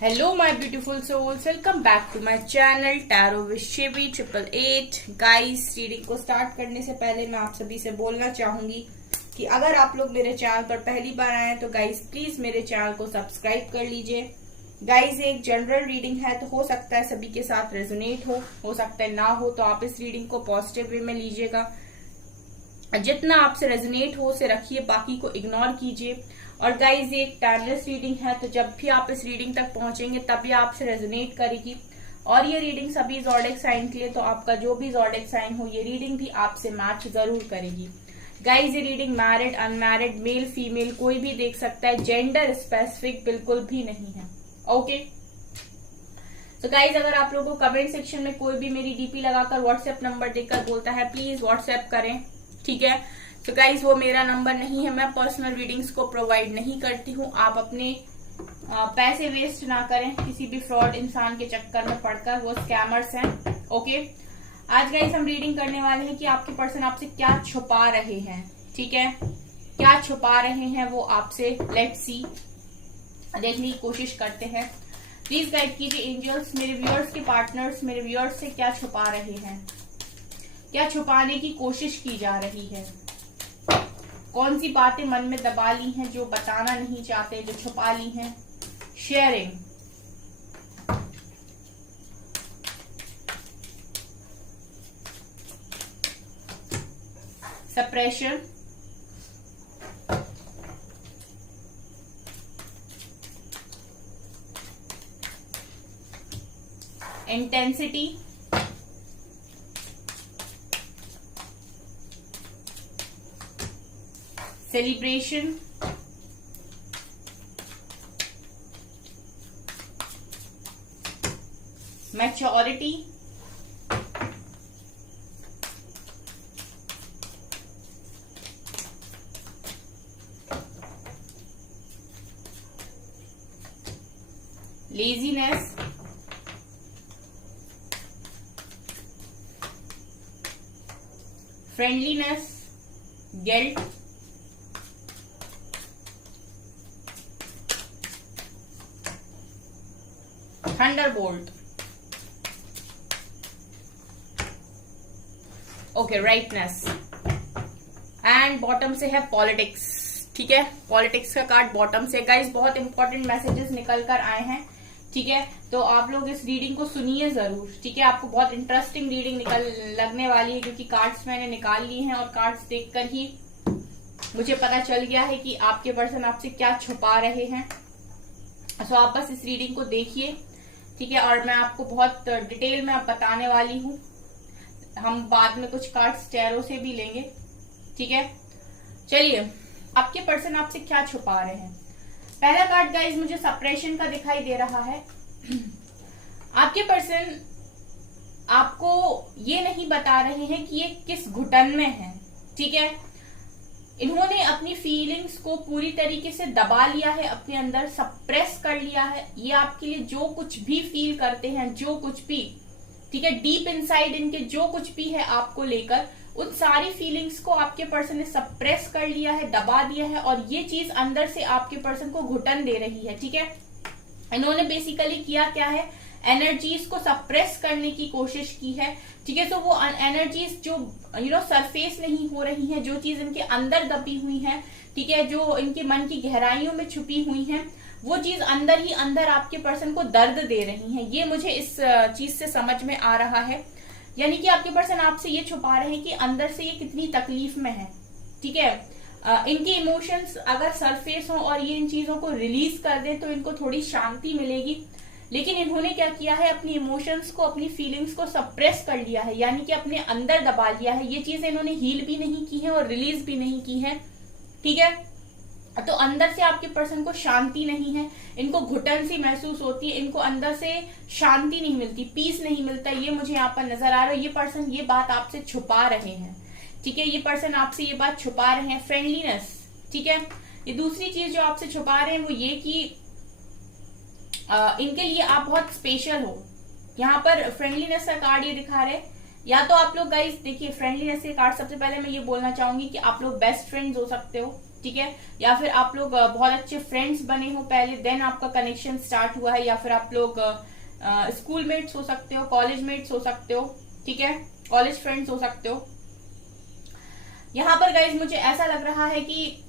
Hello my beautiful souls, welcome back to my channel tarot with Shivi 888। Guys, reading को start करने से पहले मैं आप सभी से बोलना चाहूंगी कि अगर आप लोग मेरे चैनल पर पहली बार आए हैं तो गाइस प्लीज मेरे चैनल को सब्सक्राइब कर लीजिए। गाइस, एक जनरल रीडिंग है तो हो सकता है सभी के साथ रेजोनेट हो सकता है ना हो, तो आप इस रीडिंग को पॉजिटिव वे में लीजिएगा। जितना आपसे रेजोनेट हो उसे रखिए, बाकी को इग्नोर कीजिए। और गाइज, ये एक टाइमलेस रीडिंग है, तो जब भी आप इस रीडिंग तक पहुंचेंगे तभी आपसे रेजोनेट करेगी। और ये रीडिंग सभी ज़ोडिएक साइन के लिए, तो आपका जो भी ज़ोडिएक साइन हो ये रीडिंग भी आपसे मैच जरूर करेगी। गाइज, ये reading married, unmarried, male female कोई भी देख सकता है, जेंडर स्पेसिफिक बिल्कुल भी नहीं है। ओके, तो गाइज, अगर आप लोगों को कमेंट सेक्शन में कोई भी मेरी डीपी लगाकर व्हाट्सएप नंबर देकर बोलता है प्लीज व्हाट्सएप करें, ठीक है। तो गाइज, वो मेरा नंबर नहीं है, मैं पर्सनल रीडिंग्स को प्रोवाइड नहीं करती हूँ। आप अपने पैसे वेस्ट ना करें किसी भी फ्रॉड इंसान के चक्कर में पड़कर, वो स्कैमर्स हैं। ओके, आज गाइज हम रीडिंग करने वाले हैं कि आपके पर्सन आपसे क्या छुपा रहे हैं, ठीक है। क्या छुपा रहे हैं वो आपसे, लेट्स सी, देखने की कोशिश करते हैं। प्लीज गाइड कीजिए एंजल्स, मेरे व्यूअर्स के पार्टनर्स मेरे व्यूअर्स से क्या छुपा रहे हैं, क्या छुपाने की कोशिश की जा रही है, कौन सी बातें मन में दबा ली हैं जो बताना नहीं चाहते, जो छुपा ली हैं। Sharing, suppression, intensity, celebration, maturity, laziness, friendliness, guilt, Thunderbolt, okay, rightness, and bottom से है पॉलिटिक्स, ठीक है। पॉलिटिक्स का कार्ड बॉटम से। गाइस, बहुत इंपॉर्टेंट मैसेजेस निकल कर आए हैं, ठीक है, तो आप लोग इस रीडिंग को सुनिए जरूर, ठीक है। आपको बहुत इंटरेस्टिंग रीडिंग लगने वाली है, क्योंकि कार्ड्स मैंने निकाल लिए हैं और कार्ड्स देखकर ही मुझे पता चल गया है कि आपके पर्सन आपसे क्या छुपा रहे हैं। तो आप बस इस रीडिंग को देखिए, ठीक है, और मैं आपको बहुत डिटेल में अब बताने वाली हूँ। हम बाद में कुछ कार्ड्स टैरो से भी लेंगे, ठीक है। चलिए, आपके पर्सन आपसे क्या छुपा रहे हैं। पहला कार्ड गाइज मुझे सप्रेशन का दिखाई दे रहा है। आपके पर्सन आपको ये नहीं बता रहे हैं कि ये किस घुटन में है, ठीक है। इन्होंने अपनी फीलिंग्स को पूरी तरीके से दबा लिया है, अपने अंदर सप्रेस कर लिया है। ये आपके लिए जो कुछ भी फील करते हैं, जो कुछ भी, ठीक है, डीप इनसाइड इनके जो कुछ भी है आपको लेकर, उन सारी फीलिंग्स को आपके पर्सन ने सप्रेस कर लिया है, दबा दिया है, और ये चीज अंदर से आपके पर्सन को घुटन दे रही है, ठीक है। इन्होंने बेसिकली किया क्या है, एनर्जीज को सप्रेस करने की कोशिश की है, ठीक है। तो वो एनर्जीज जो सरफेस नहीं हो रही हैं, जो चीज इनके अंदर दबी हुई है, ठीक है, जो इनके मन की गहराइयों में छुपी हुई है, वो चीज अंदर ही अंदर आपके पर्सन को दर्द दे रही है। ये मुझे इस चीज से समझ में आ रहा है, यानी कि आपके पर्सन आपसे ये छुपा रहे हैं कि अंदर से ये कितनी तकलीफ में है, ठीक है। इनके इमोशंस अगर सरफेस हो और ये इन चीजों को रिलीज कर दे तो इनको थोड़ी शांति मिलेगी, लेकिन इन्होंने क्या किया है, अपनी इमोशंस को, अपनी फीलिंग्स को सप्रेस कर लिया है, यानी कि अपने अंदर दबा लिया है। ये चीजें इन्होंने हील भी नहीं की है और रिलीज भी नहीं की है, ठीक है। तो अंदर से आपके पर्सन को शांति नहीं है, इनको घुटन सी महसूस होती है, इनको अंदर से शांति नहीं मिलती, पीस नहीं मिलता, ये मुझे यहाँ पर नजर आ रहा है। ये पर्सन ये बात आपसे छुपा रहे हैं, ठीक है, ये पर्सन आपसे ये बात छुपा रहे हैं। फ्रेंडलीनेस, ठीक है। ये दूसरी चीज जो आपसे छुपा रहे हैं वो ये कि इनके लिए आप बहुत स्पेशल हो। यहाँ पर फ्रेंडलीनेस का कार्ड ये दिखा रहे, या तो आप लोग गाइस देखिए, फ्रेंडलीनेस के कार्ड, सबसे पहले मैं ये बोलना चाहूंगी कि आप लोग बेस्ट फ्रेंड्स हो सकते हो, ठीक है, या फिर आप लोग बहुत अच्छे फ्रेंड्स बने हो पहले, देन आपका कनेक्शन स्टार्ट हुआ है, या फिर आप लोग स्कूल मेट्स हो सकते हो, कॉलेज मेट्स हो सकते हो, ठीक है, कॉलेज फ्रेंड्स हो सकते हो। यहाँ पर गाइज मुझे ऐसा लग रहा है कि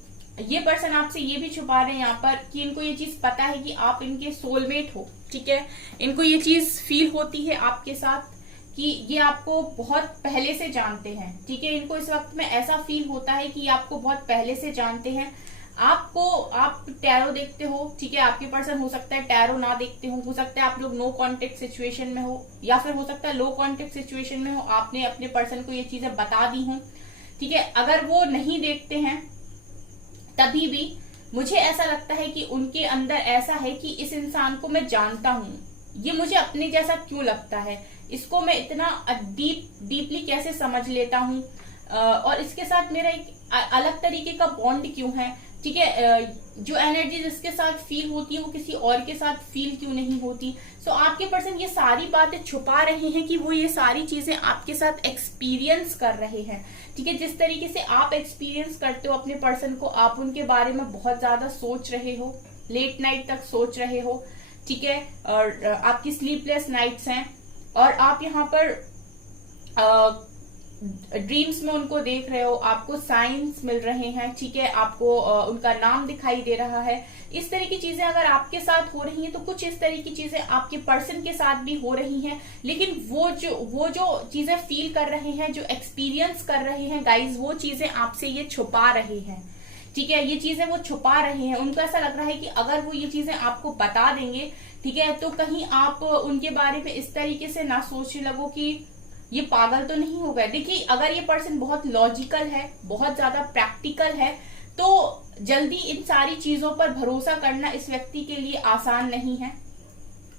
ये पर्सन आपसे ये भी छुपा रहे हैं यहाँ पर कि इनको ये चीज पता है कि आप इनके सोलमेट हो, ठीक है, इनको ये चीज फील होती है आपके साथ कि ये आपको बहुत पहले से जानते हैं, ठीक है, इनको इस वक्त में ऐसा फील होता है कि आपको बहुत पहले से जानते हैं। आप टैरो देखते हो, ठीक है, आपके पर्सन हो सकता है टैरो ना देखते हो सकता है आप लोग नो कांटेक्ट सिचुएशन में हो, या फिर हो सकता है लो कांटेक्ट सिचुएशन में हो, आपने अपने पर्सन को ये चीजें बता दी हो, ठीक है। अगर वो नहीं देखते हैं तभी भी मुझे ऐसा लगता है कि उनके अंदर ऐसा है कि इस इंसान को मैं जानता हूं, ये मुझे अपने जैसा क्यों लगता है, इसको मैं इतना डीपली कैसे समझ लेता हूं, और इसके साथ मेरा एक अलग तरीके का बॉन्ड क्यों है, ठीक है, जो एनर्जी जिसके साथ फील होती है वो किसी और के साथ फील क्यों नहीं होती। सो आपके पर्सन ये सारी बातें छुपा रहे हैं कि वो ये सारी चीजें आपके साथ एक्सपीरियंस कर रहे हैं, ठीक है। जिस तरीके से आप एक्सपीरियंस करते हो अपने पर्सन को, आप उनके बारे में बहुत ज्यादा सोच रहे हो, लेट नाइट तक सोच रहे हो, ठीक है, और आपकी स्लीपलेस नाइट्स हैं, और आप यहाँ पर ड्रीम्स में उनको देख रहे हो, आपको साइंस मिल रहे हैं, ठीक है, आपको उनका नाम दिखाई दे रहा है। इस तरह की चीजें अगर आपके साथ हो रही हैं तो कुछ इस तरह की चीजें आपके पर्सन के साथ भी हो रही हैं, लेकिन वो जो चीजें फील कर रहे हैं, जो एक्सपीरियंस कर रहे हैं गाइज, वो चीजें आपसे ये छुपा रहे हैं, ठीक है, ये चीजें वो छुपा रहे हैं। उनको ऐसा लग रहा है कि अगर वो ये चीजें आपको बता देंगे, ठीक है, तो कहीं आप उनके बारे में इस तरीके से ना सोचने लगो कि ये पागल तो नहीं हो गए। देखिए, अगर ये पर्सन बहुत लॉजिकल है, बहुत ज्यादा प्रैक्टिकल है, तो जल्दी इन सारी चीजों पर भरोसा करना इस व्यक्ति के लिए आसान नहीं है।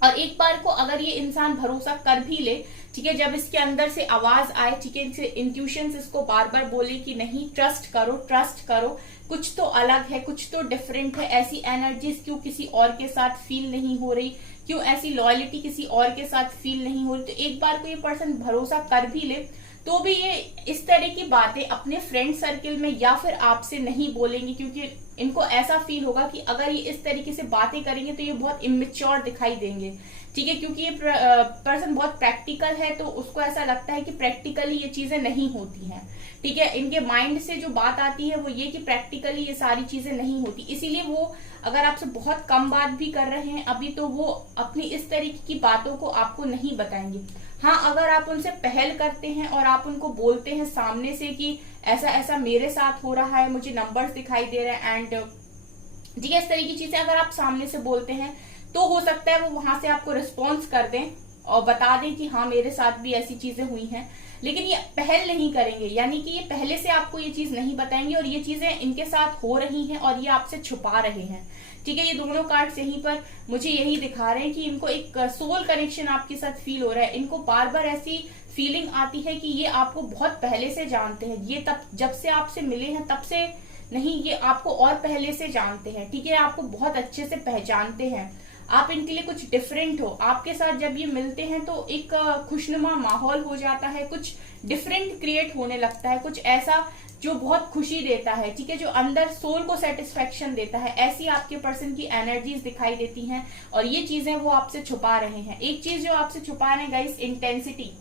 और एक बार को अगर ये इंसान भरोसा कर भी ले, ठीक है, जब इसके अंदर से आवाज आए, ठीक है, इनसे इंट्यूशंस इसको बार बार बोले कि नहीं, ट्रस्ट करो, कुछ तो अलग है, कुछ तो डिफरेंट है, ऐसी एनर्जीज क्यों किसी और के साथ फील नहीं हो रही, क्यों ऐसी लॉयलिटी किसी और के साथ फील नहीं हो रही। तो एक बार को ये पर्सन भरोसा कर भी ले तो भी ये इस तरह की बातें अपने फ्रेंड सर्किल में या फिर आपसे नहीं बोलेंगे, क्योंकि इनको ऐसा फील होगा कि अगर ये इस तरीके से बातें करेंगे तो ये बहुत इमेच्योर दिखाई देंगे, ठीक है, क्योंकि ये पर्सन बहुत प्रैक्टिकल है, तो उसको ऐसा लगता है कि प्रैक्टिकली ये चीजें नहीं होती हैं, ठीक है। इनके माइंड से जो बात आती है वो ये कि प्रैक्टिकली ये सारी चीजें नहीं होती, इसीलिए वो अगर आपसे बहुत कम बात भी कर रहे हैं अभी, तो वो अपनी इस तरीके की बातों को आपको नहीं बताएंगे। हाँ, अगर आप उनसे पहल करते हैं और आप उनको बोलते हैं सामने से कि ऐसा ऐसा मेरे साथ हो रहा है, मुझे नंबर्स दिखाई दे रहे हैं, एंड ठीक है, इस तरह की चीजें अगर आप सामने से बोलते हैं तो हो सकता है वो वहां से आपको रिस्पॉन्स कर दें और बता दें कि हाँ, मेरे साथ भी ऐसी चीजें हुई हैं, लेकिन ये पहल नहीं करेंगे, यानी कि ये पहले से आपको ये चीज नहीं बताएंगे और ये चीजें इनके साथ हो रही हैं और ये आपसे छुपा रहे हैं, ठीक है। ये दोनों कार्ड्स यहीं पर मुझे यही दिखा रहे हैं कि इनको एक सोल कनेक्शन आपके साथ फील हो रहा है, इनको बार बार ऐसी फीलिंग आती है कि ये आपको बहुत पहले से जानते हैं, ये तब जब से आपसे मिले हैं तब से नहीं, ये आपको और पहले से जानते हैं, ठीक है, आपको बहुत अच्छे से पहचानते हैं, आप इनके लिए कुछ डिफरेंट हो। आपके साथ जब ये मिलते हैं तो एक खुशनुमा माहौल हो जाता है, कुछ डिफरेंट क्रिएट होने लगता है, कुछ ऐसा जो बहुत खुशी देता है, ठीक है, जो अंदर सोल को सेटिस्फेक्शन देता है, ऐसी आपके पर्सन की एनर्जीज दिखाई देती हैं और ये चीजें वो आपसे छुपा रहे हैं। एक चीज जो आपसे छुपा रहे हैं गाइस, इंटेंसिटी,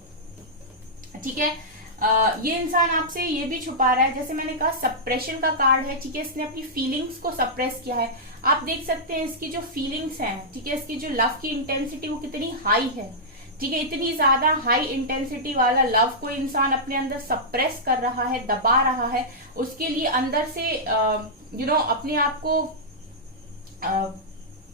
ठीक है, ये इंसान आपसे ये भी छुपा रहा है, जैसे मैंने कहा सप्रेशन का कार्ड है, ठीक है, इसने अपनी फीलिंग्स को सप्रेस किया है। आप देख सकते हैं इसकी जो फीलिंग्स हैं, ठीक है, इसकी जो लव की इंटेंसिटी वो कितनी हाई है, ठीक है, इतनी ज्यादा हाई इंटेंसिटी वाला लव को इंसान अपने अंदर सप्रेस कर रहा है, दबा रहा है, उसके लिए अंदर से अपने आप को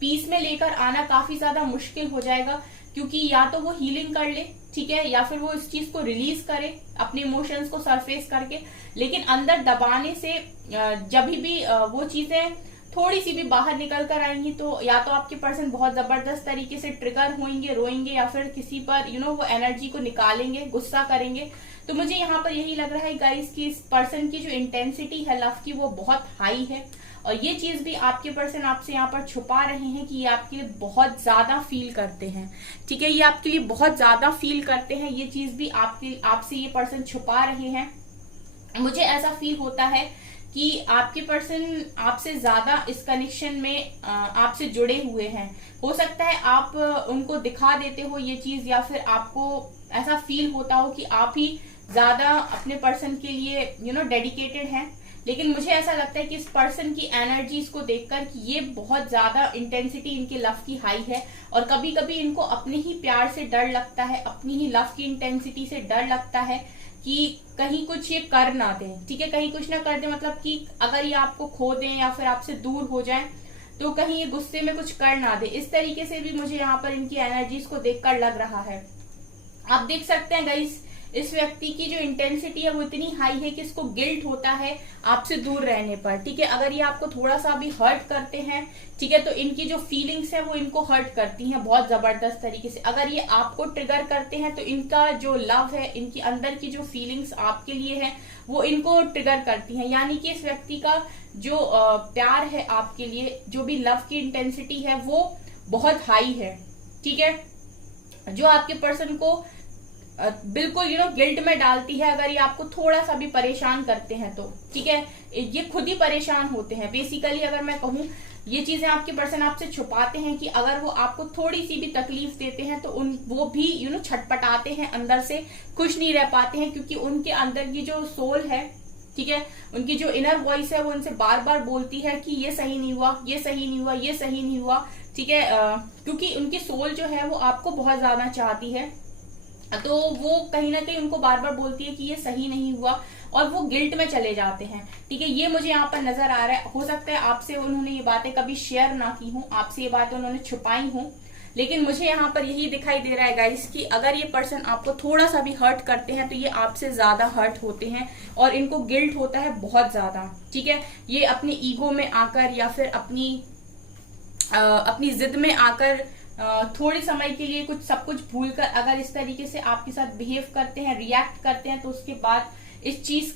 पीस में लेकर आना काफी ज्यादा मुश्किल हो जाएगा, क्योंकि या तो वो हीलिंग कर ले, ठीक है, या फिर वो इस चीज को रिलीज करे अपने इमोशंस को सरफेस करके, लेकिन अंदर दबाने से जब भी वो चीजें थोड़ी सी भी बाहर निकल कर आएंगी तो या तो आपके पर्सन बहुत जबरदस्त तरीके से ट्रिगर होंगे, रोएंगे, या फिर किसी पर वो एनर्जी को निकालेंगे, गुस्सा करेंगे। तो मुझे यहाँ पर यही लग रहा है गाइस कि इस पर्सन की जो इंटेंसिटी है लव की वो बहुत हाई है, और ये चीज भी आपके पर्सन आपसे यहाँ पर छुपा रहे हैं कि ये आपके लिए बहुत ज्यादा फील करते हैं, ठीक है, ये आपके लिए बहुत ज्यादा फील करते हैं, ये चीज भी आपसे ये पर्सन छुपा रहे हैं। मुझे ऐसा फील होता है कि आपके पर्सन आपसे ज्यादा इस कनेक्शन में आपसे जुड़े हुए हैं। हो सकता है आप उनको दिखा देते हो ये चीज, या फिर आपको ऐसा फील होता हो कि आप ही ज्यादा अपने पर्सन के लिए डेडिकेटेड हैं। लेकिन मुझे ऐसा लगता है कि इस पर्सन की एनर्जीज को देखकर कि ये बहुत ज्यादा इंटेंसिटी इनके लव की हाई है, और कभी कभी इनको अपने ही प्यार से डर लगता है, अपनी ही लव की इंटेंसिटी से डर लगता है कि कहीं कुछ ये कर ना दे। ठीक है, कहीं कुछ ना कर दे मतलब कि अगर ये आपको खो दें या फिर आपसे दूर हो जाएं तो कहीं ये गुस्से में कुछ कर ना दे। इस तरीके से भी मुझे यहाँ पर इनकी एनर्जीज को देखकर लग रहा है। आप देख सकते हैं गाइस, इस व्यक्ति की जो इंटेंसिटी है वो इतनी हाई है कि इसको गिल्ट होता है आपसे दूर रहने पर। ठीक है, अगर ये आपको थोड़ा सा भी हर्ट करते हैं, ठीक है, तो इनकी जो फीलिंग्स है वो इनको हर्ट करती हैं बहुत जबरदस्त तरीके से। अगर ये आपको ट्रिगर करते हैं तो इनका जो लव है, इनकी अंदर की जो फीलिंग्स आपके लिए है वो इनको ट्रिगर करती हैं। यानी कि इस व्यक्ति का जो प्यार है आपके लिए, जो भी लव की इंटेंसिटी है वो बहुत हाई है। ठीक है, जो आपके पर्सन को बिल्कुल गिल्ट में डालती है अगर ये आपको थोड़ा सा भी परेशान करते हैं तो। ठीक है, ये खुद ही परेशान होते हैं बेसिकली। अगर मैं कहूँ, ये चीजें आपके पर्सन आपसे छुपाते हैं कि अगर वो आपको थोड़ी सी भी तकलीफ देते हैं तो वो भी छटपटाते हैं, अंदर से खुश नहीं रह पाते हैं, क्योंकि उनके अंदर की जो सोल है, ठीक है, उनकी जो इनर वॉइस है वो उनसे बार बार बोलती है कि ये सही नहीं हुआ, ये सही नहीं हुआ, ये सही नहीं हुआ। ठीक है, क्योंकि उनकी सोल जो है वो आपको बहुत ज्यादा चाहती है, तो वो कहीं ना कहीं उनको बार बार बोलती है कि ये सही नहीं हुआ, और वो गिल्ट में चले जाते हैं। ठीक है, ये मुझे यहाँ पर नजर आ रहा है। हो सकता है आपसे उन्होंने ये बातें कभी शेयर ना की हों, आपसे ये बातें उन्होंने छुपाई हों, लेकिन मुझे यहाँ पर यही दिखाई दे रहा है गाइस कि अगर ये पर्सन आपको थोड़ा सा भी हर्ट करते हैं तो ये आपसे ज्यादा हर्ट होते हैं और इनको गिल्ट होता है बहुत ज्यादा। ठीक है, ये अपने ईगो में आकर या फिर अपनी जिद में आकर थोड़े समय के लिए सब कुछ भूलकर अगर इस तरीके से आपके साथ बिहेव करते हैं, रिएक्ट करते हैं, तो उसके बाद इस चीज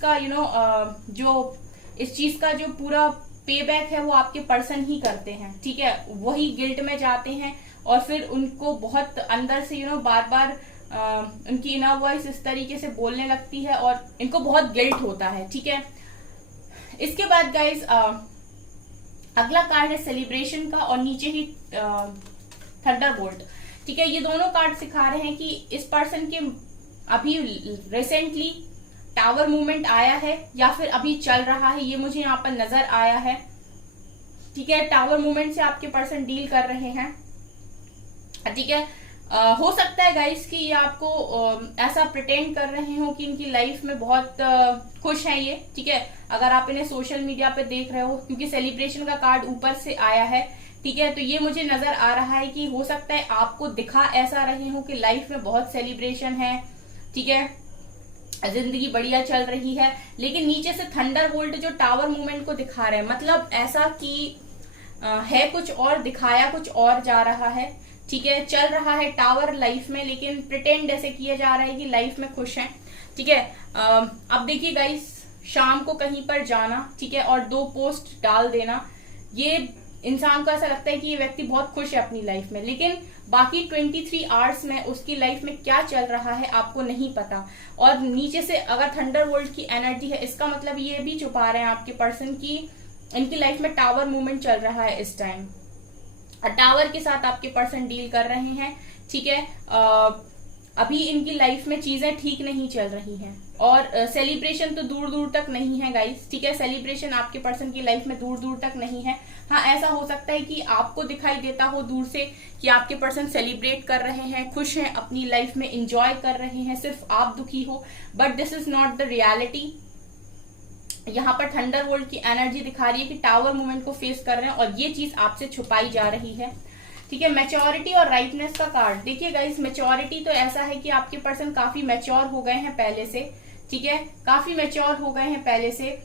का जो पूरा पे बैक है वो आपके पर्सन ही करते हैं। ठीक है, वही गिल्ट में जाते हैं और फिर उनको बहुत अंदर से बार बार उनकी इनर वॉइस इस तरीके से बोलने लगती है और इनको बहुत गिल्ट होता है। ठीक है, इसके बाद गाइज अगला कार्ड है सेलिब्रेशन का और नीचे ही थंडरबोल्ट। ठीक है, ये दोनों कार्ड सिखा रहे हैं कि इस पर्सन के अभी रिसेंटली टावर मूवमेंट आया है या फिर अभी चल रहा है, ये मुझे यहाँ पर नजर आया है। ठीक है, टावर मूवमेंट से आपके पर्सन डील कर रहे हैं। ठीक है, हो सकता है गाइस कि ये आपको ऐसा प्रिटेंड कर रहे हो कि इनकी लाइफ में बहुत खुश हैं ये। ठीक है, अगर आप इन्हें सोशल मीडिया पे देख रहे हो, क्योंकि सेलिब्रेशन का कार्ड ऊपर से आया है। ठीक है, तो ये मुझे नजर आ रहा है कि हो सकता है आपको दिखा ऐसा रहे हो कि लाइफ में बहुत सेलिब्रेशन है। ठीक है, जिंदगी बढ़िया चल रही है, लेकिन नीचे से थंडरबोल्ट जो टावर मूवमेंट को दिखा रहे हैं, मतलब ऐसा कि है कुछ और, दिखाया कुछ और जा रहा है। ठीक है, चल रहा है टावर लाइफ में, लेकिन प्रिटेंड ऐसे किया जा रहा है कि लाइफ में खुश हैं। ठीक है, अब देखिए गाइस, शाम को कहीं पर जाना, ठीक है, और 2 पोस्ट डाल देना, ये इंसान को ऐसा लगता है कि ये व्यक्ति बहुत खुश है अपनी लाइफ में, लेकिन बाकी 23 आवर्स में उसकी लाइफ में क्या चल रहा है आपको नहीं पता। और नीचे से अगर थंडरबोल्ट की एनर्जी है, इसका मतलब ये भी छुपा रहे हैं आपके पर्सन की इनकी लाइफ में टावर मूवमेंट चल रहा है इस टाइम, टावर के साथ आपके पर्सन डील कर रहे हैं। ठीक है, अभी इनकी लाइफ में चीजें ठीक नहीं चल रही हैं और सेलिब्रेशन तो दूर दूर तक नहीं है गाइस। ठीक है, सेलिब्रेशन आपके पर्सन की लाइफ में दूर दूर तक नहीं है। हाँ, ऐसा हो सकता है कि आपको दिखाई देता हो दूर से कि आपके पर्सन सेलिब्रेट कर रहे हैं, खुश हैं, अपनी लाइफ में एंजॉय कर रहे हैं, सिर्फ आप दुखी हो, but this is not the reality. यहाँ पर थंडरबोल्ट की एनर्जी दिखा रही है कि टावर मूवमेंट को फेस कर रहे हैं और ये चीज आपसे छुपाई जा रही है। ठीक है, मैच्योरिटी और राइटनेस का कार्ड देखिए गाइस, मैच्योरिटी तो ऐसा है कि आपके पर्सन काफी मैच्योर हो गए हैं पहले से। ठीक है, काफी मैच्योर हो गए हैं पहले से।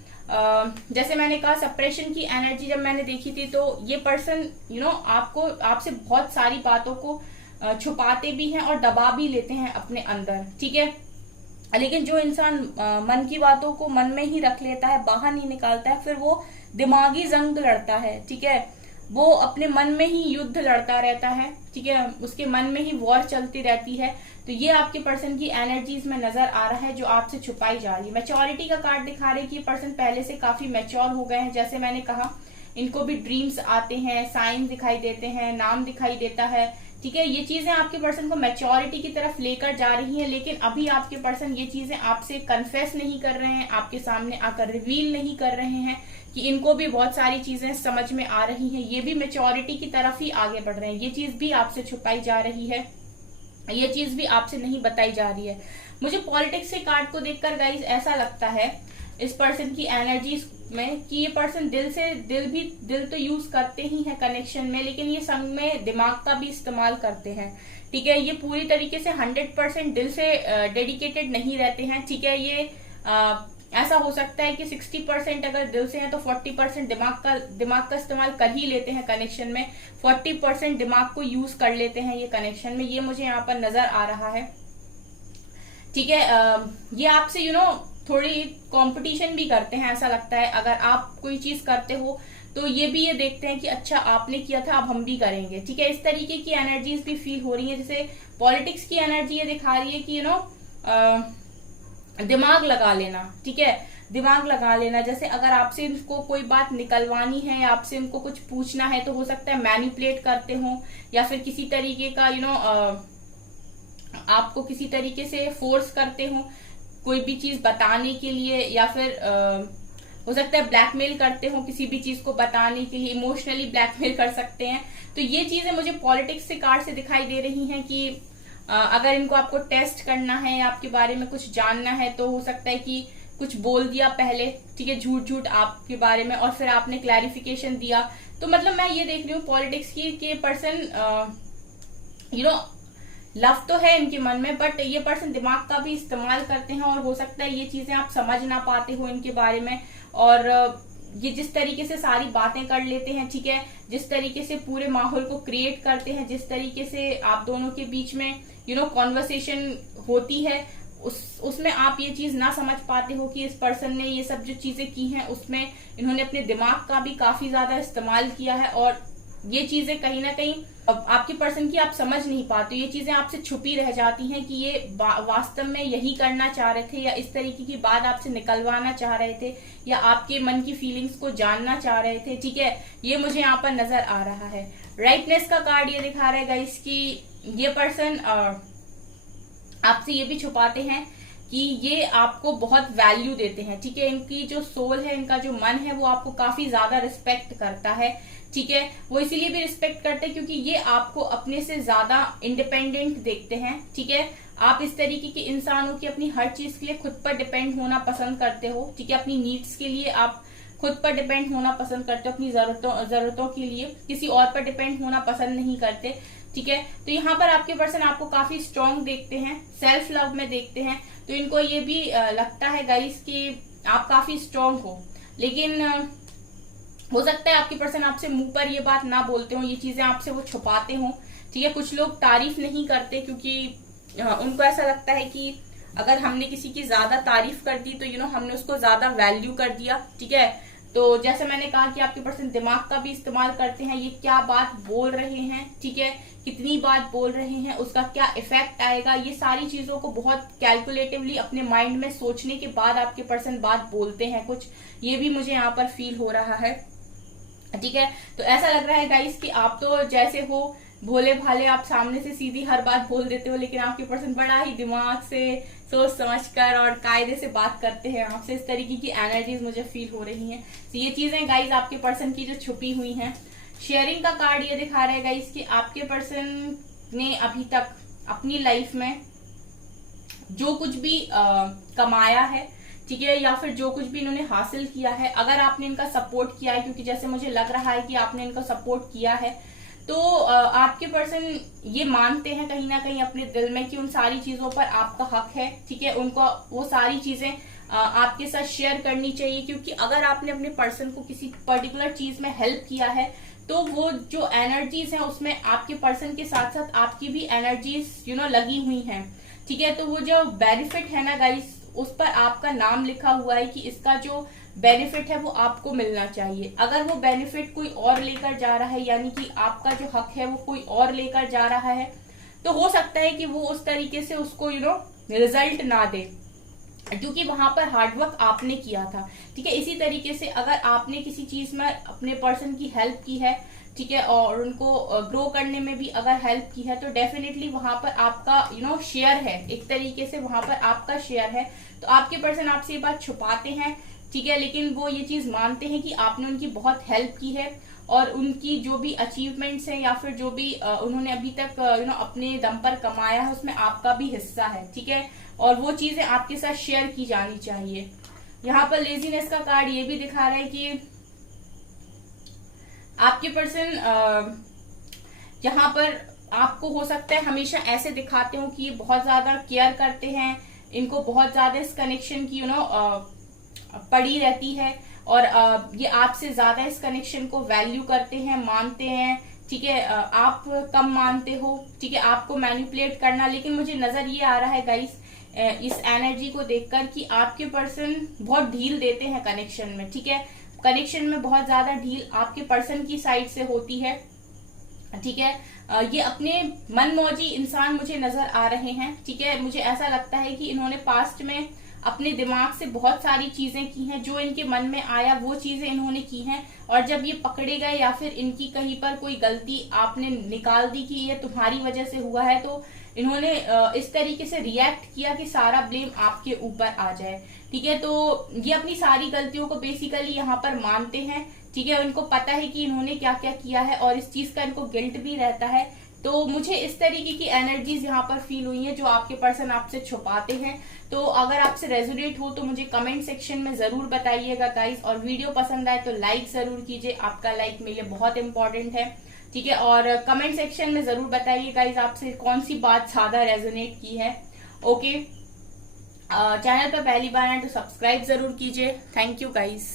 जैसे मैंने कहा, सप्रेशन की एनर्जी जब मैंने देखी थी तो ये पर्सन आपसे बहुत सारी बातों को छुपाते भी हैं और दबा भी लेते हैं अपने अंदर। ठीक है, लेकिन जो इंसान मन की बातों को मन में ही रख लेता है, बाहर नहीं निकालता है, फिर वो दिमागी जंग लड़ता है। ठीक है, वो अपने मन में ही युद्ध लड़ता रहता है, ठीक है, उसके मन में ही वॉर चलती रहती है। तो ये आपके पर्सन की एनर्जीज में नजर आ रहा है जो आपसे छुपाई जा रही है। मैच्योरिटी का कार्ड दिखा रहे हैं कि ये पर्सन पहले से काफी मैच्योर हो गए हैं। जैसे मैंने कहा, इनको भी ड्रीम्स आते हैं, साइन दिखाई देते हैं, नाम दिखाई देता है, ठीक है। ये चीजें आपके पर्सन को मैच्योरिटी की तरफ लेकर जा रही हैं, लेकिन अभी आपके पर्सन ये चीजें आपसे कन्फेस नहीं कर रहे हैं, आपके सामने आकर रिवील नहीं कर रहे हैं कि इनको भी बहुत सारी चीजें समझ में आ रही हैं। ये भी मैच्योरिटी की तरफ ही आगे बढ़ रहे हैं। ये चीज भी आपसे छुपाई जा रही है, ये चीज भी आपसे नहीं बताई जा रही है। मुझे पॉलिटिक्स के कार्ड को देखकर गाइस ऐसा लगता है इस पर्सन की एनर्जी में कि ये पर्सन दिल तो यूज करते ही है कनेक्शन में, लेकिन ये संग में दिमाग का भी इस्तेमाल करते हैं, ठीक है। ये पूरी तरीके से 100% दिल से डेडिकेटेड नहीं रहते हैं, ठीक है। ये ऐसा हो सकता है कि 60% अगर दिल से है तो 40% दिमाग का इस्तेमाल कर ही लेते हैं कनेक्शन में, 40% दिमाग को यूज कर लेते हैं ये कनेक्शन में। ये मुझे यहाँ पर नजर आ रहा है, ठीक है। ये आपसे थोड़ी कंपटीशन भी करते हैं, ऐसा लगता है। अगर आप कोई चीज करते हो तो ये देखते हैं कि अच्छा आपने किया था, अब हम भी करेंगे, ठीक है। इस तरीके की एनर्जीज भी फील हो रही है। जैसे पॉलिटिक्स की एनर्जी ये दिखा रही है कि दिमाग लगा लेना, ठीक है, दिमाग लगा लेना। जैसे अगर आपसे इनको कोई बात निकलवानी है या आपसे इनको कुछ पूछना है तो हो सकता है मैनिपुलेट करते हो, या फिर किसी तरीके का आपको किसी तरीके से फोर्स करते हो कोई भी चीज बताने के लिए, या फिर हो सकता है ब्लैकमेल करते हो किसी भी चीज को बताने के लिए, इमोशनली ब्लैकमेल कर सकते हैं। तो ये चीजें मुझे पॉलिटिक्स से कार्ड से दिखाई दे रही हैं कि अगर इनको आपको टेस्ट करना है या आपके बारे में कुछ जानना है तो हो सकता है कि कुछ बोल दिया पहले, ठीक है, झूठ आपके बारे में, और फिर आपने क्लैरिफिकेशन दिया। तो मतलब मैं ये देख रही हूँ पॉलिटिक्स की कि पर्सन लव तो है इनके मन में, बट ये पर्सन दिमाग का भी इस्तेमाल करते हैं, और हो सकता है ये चीजें आप समझ ना पाते हो इनके बारे में। और ये जिस तरीके से सारी बातें कर लेते हैं, ठीक है, जिस तरीके से पूरे माहौल को क्रिएट करते हैं, जिस तरीके से आप दोनों के बीच में कॉन्वर्सेशन होती है, उसमें आप ये चीज ना समझ पाते हो कि इस पर्सन ने ये सब जो चीजें की हैं उसमें इन्होंने अपने दिमाग का भी काफी ज्यादा इस्तेमाल किया है, और ये चीजें कहीं ना कहीं आपके पर्सन की आप समझ नहीं पाते। ये चीजें आपसे छुपी रह जाती हैं कि ये वास्तव में यही करना चाह रहे थे, या इस तरीके की बात आपसे निकलवाना चाह रहे थे, या आपके मन की फीलिंग्स को जानना चाह रहे थे, ठीक है। ये मुझे यहाँ पर नजर आ रहा है। राइटनेस का कार्ड ये दिखा रहा है गाइस कि ये पर्सन आपसे ये भी छुपाते हैं कि ये आपको बहुत वैल्यू देते हैं, ठीक है। इनकी जो सोल है, इनका जो मन है, वो आपको काफी ज्यादा रिस्पेक्ट करता है, ठीक है। वो इसीलिए भी रिस्पेक्ट करते हैं क्योंकि ये आपको अपने से ज्यादा इंडिपेंडेंट देखते हैं, ठीक है। आप इस तरीके के इंसान हो कि अपनी हर चीज के लिए खुद पर डिपेंड होना पसंद करते हो, ठीक है। अपनी नीड्स के लिए आप खुद पर डिपेंड होना पसंद करते हो, अपनी जरूरतों के लिए किसी और पर डिपेंड होना पसंद नहीं करते, ठीक है। तो यहाँ पर आपके पर्सन आपको काफी स्ट्रांग देखते हैं, सेल्फ लव में देखते हैं। तो इनको ये भी लगता है गाइस कि आप काफी स्ट्रांग हो, लेकिन हो सकता है आपके पर्सन आपसे मुंह पर ये बात ना बोलते हो, ये चीजें आपसे वो छुपाते हो, ठीक है। कुछ लोग तारीफ नहीं करते क्योंकि उनको ऐसा लगता है कि अगर हमने किसी की ज्यादा तारीफ कर दी तो हमने उसको ज्यादा वैल्यू कर दिया, ठीक है। तो जैसे मैंने कहा कि आपके पर्सन दिमाग का भी इस्तेमाल करते हैं, ये क्या बात बोल रहे हैं, ठीक है, कितनी बात बोल रहे हैं, उसका क्या इफेक्ट आएगा, ये सारी चीजों को बहुत कैलकुलेटिवली अपने माइंड में सोचने के बाद आपके पर्सन बात बोलते हैं कुछ। ये भी मुझे यहाँ पर फील हो रहा है, ठीक है। तो ऐसा लग रहा है गाइस कि आप तो जैसे हो भोले भाले, आप सामने से सीधी हर बात बोल देते हो, लेकिन आपके पर्सन बड़ा ही दिमाग से सोच समझकर और कायदे से बात करते हैं आपसे। इस तरीके की एनर्जीज मुझे फील हो रही हैं। तो ये चीजें गाइस आपके पर्सन की जो छुपी हुई हैं। शेयरिंग का कार्ड ये दिखा रहा है गाइस कि आपके पर्सन ने अभी तक अपनी लाइफ में जो कुछ भी कमाया है, ठीक है, या फिर जो कुछ भी इन्होंने हासिल किया है, अगर आपने इनका सपोर्ट किया है, क्योंकि जैसे मुझे लग रहा है कि आपने इनका सपोर्ट किया है, तो आपके पर्सन ये मानते हैं कहीं ना कहीं अपने दिल में कि उन सारी चीजों पर आपका हक है, ठीक है। उनको वो सारी चीजें आपके साथ शेयर करनी चाहिए, क्योंकि अगर आपने अपने पर्सन को किसी पर्टिकुलर चीज में हेल्प किया है तो वो जो एनर्जीज हैं उसमें आपके पर्सन के साथ साथ आपकी भी एनर्जीज लगी हुई हैं, ठीक है। तो वो जो बेनिफिट है ना गाइस, उस पर आपका नाम लिखा हुआ है कि इसका जो बेनिफिट है वो आपको मिलना चाहिए। अगर वो बेनिफिट कोई और लेकर जा रहा है, यानी कि आपका जो हक है वो कोई और लेकर जा रहा है, तो हो सकता है कि वो उस तरीके से उसको रिजल्ट ना दे, क्योंकि वहां पर हार्डवर्क आपने किया था। ठीक है, इसी तरीके से अगर आपने किसी चीज में अपने पर्सन की हेल्प की है, ठीक है, और उनको ग्रो करने में भी अगर हेल्प की है, तो डेफिनेटली वहां पर आपका शेयर है, एक तरीके से वहां पर आपका शेयर है। तो आपके पर्सन आपसे ये बात छुपाते हैं, ठीक है, लेकिन वो ये चीज मानते हैं कि आपने उनकी बहुत हेल्प की है, और उनकी जो भी अचीवमेंट्स हैं या फिर जो भी उन्होंने अभी तक अपने दम पर कमाया है, उसमें आपका भी हिस्सा है। ठीक है, और वो चीजें आपके साथ शेयर की जानी चाहिए। यहाँ पर लेजीनेस का कार्ड ये भी दिखा रहा है कि आपके पर्सन यहाँ पर आपको हो सकता है हमेशा ऐसे दिखाते हो कि ये बहुत ज्यादा केयर करते हैं, इनको बहुत ज्यादा इस कनेक्शन की पड़ी रहती है, और ये आपसे ज्यादा इस कनेक्शन को वैल्यू करते हैं, मानते हैं। ठीक है, आप कम मानते हो। ठीक है, आपको मैनिपुलेट करना, लेकिन मुझे नजर ये आ रहा है गाइस इस एनर्जी को देखकर कि आपके पर्सन बहुत ढील देते हैं कनेक्शन में। ठीक है, कनेक्शन में बहुत ज्यादा ढील आपके पर्सन की साइड से होती है। ठीक है, ये अपने मनमौजी इंसान मुझे नजर आ रहे हैं। ठीक है, मुझे ऐसा लगता है कि इन्होंने पास्ट में अपने दिमाग से बहुत सारी चीजें की हैं, जो इनके मन में आया वो चीजें इन्होंने की हैं, और जब ये पकड़े गए या फिर इनकी कहीं पर कोई गलती आपने निकाल दी कि ये तुम्हारी वजह से हुआ है, तो इन्होंने इस तरीके से रिएक्ट किया कि सारा ब्लेम आपके ऊपर आ जाए। ठीक है, तो ये अपनी सारी गलतियों को बेसिकली यहाँ पर मानते हैं। ठीक है, उनको पता है कि इन्होंने क्या क्या किया है, और इस चीज का इनको गिल्ट भी रहता है। तो मुझे इस तरीके की एनर्जीज यहाँ पर फील हुई है जो आपके पर्सन आपसे छुपाते हैं। तो अगर आपसे रेजोनेट हो तो मुझे कमेंट सेक्शन में जरूर बताइएगा गाइस, और वीडियो पसंद आए तो लाइक जरूर कीजिए, आपका लाइक मेरे लिए बहुत इंपॉर्टेंट है। ठीक है, और कमेंट सेक्शन में जरूर बताइए गाइस आपसे कौन सी बात ज्यादा रेजोनेट की है। ओके, चैनल पर पहली बार आए तो सब्सक्राइब जरूर कीजिए। Thank you guys.